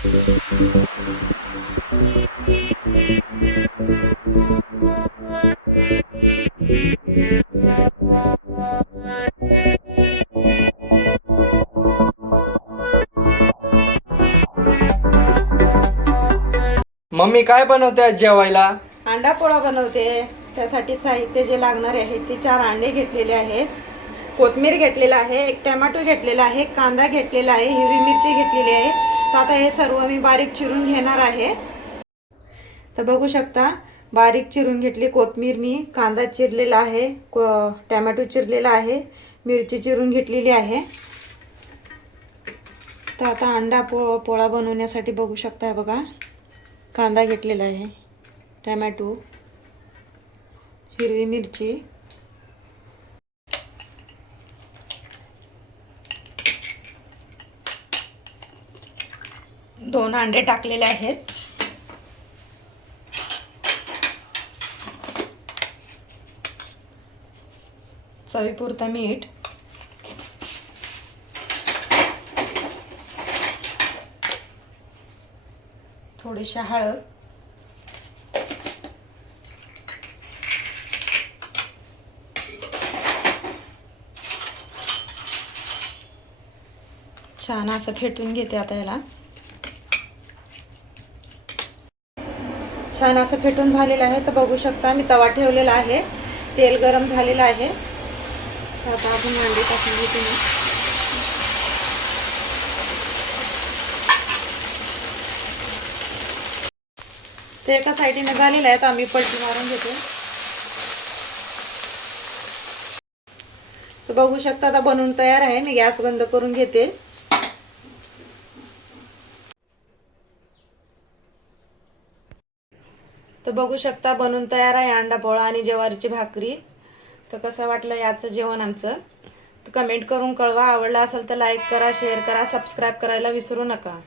Mummy काय बनवते आज जेवायला? अंडा पोळा बनवते। त्यासाठी साहित्य जे लागणार आहे ते 4 अंडे घेतलेले आहेत, कोथिंबीर घेतलेला आहे, एक टोमॅटो घेतलेला आहे, कांदा घेतलेला आहे, हिरवी मिरची घेतलेली आहे। तर आता हे सर्व मी बारीक चिरून घेणार आहे। तर बघू शकता बारीक चिरून घेतली कोथिंबीर, मी कांदा चिरलेला आहे, टोमॅटो चिरलेला आहे, मिरची चिरून घेतलेली आहे। तर आता अंडा पोळा बनवण्यासाठी बघू शकता बघा, कांदा घेतलेला आहे, टोमॅटो, हिरवी मिरची, दोन अंडे टाकलेले आहेत, चवीपुरतं मीठ, थोडीशी हळद, छान असं फेटून घेते। आता याला छान असं फेटून झालेलं आहे। तर बघू शकता मी तवा ठेवलेला आहे, तेल गरम झालेलं आहे। तर आता आपण अंडे टाकून घेते। ते एका साईडने झालेलं आहे, तर आम्ही पलटी मारून घेतो। तर बघू शकता आता बनवून तयार आहे। मी गॅस बंद करून घेते। तर बघू शकता बनवून तयार आहे अंडा पोळा आणि ज्वारीची भाकरी। तर कसं वाटलं याचं जेवण आमचं, तर कमेंट करून कळवा। आवडलं असेल तर लाईक करा, शेअर करा, सबस्क्राईब करायला विसरू नका।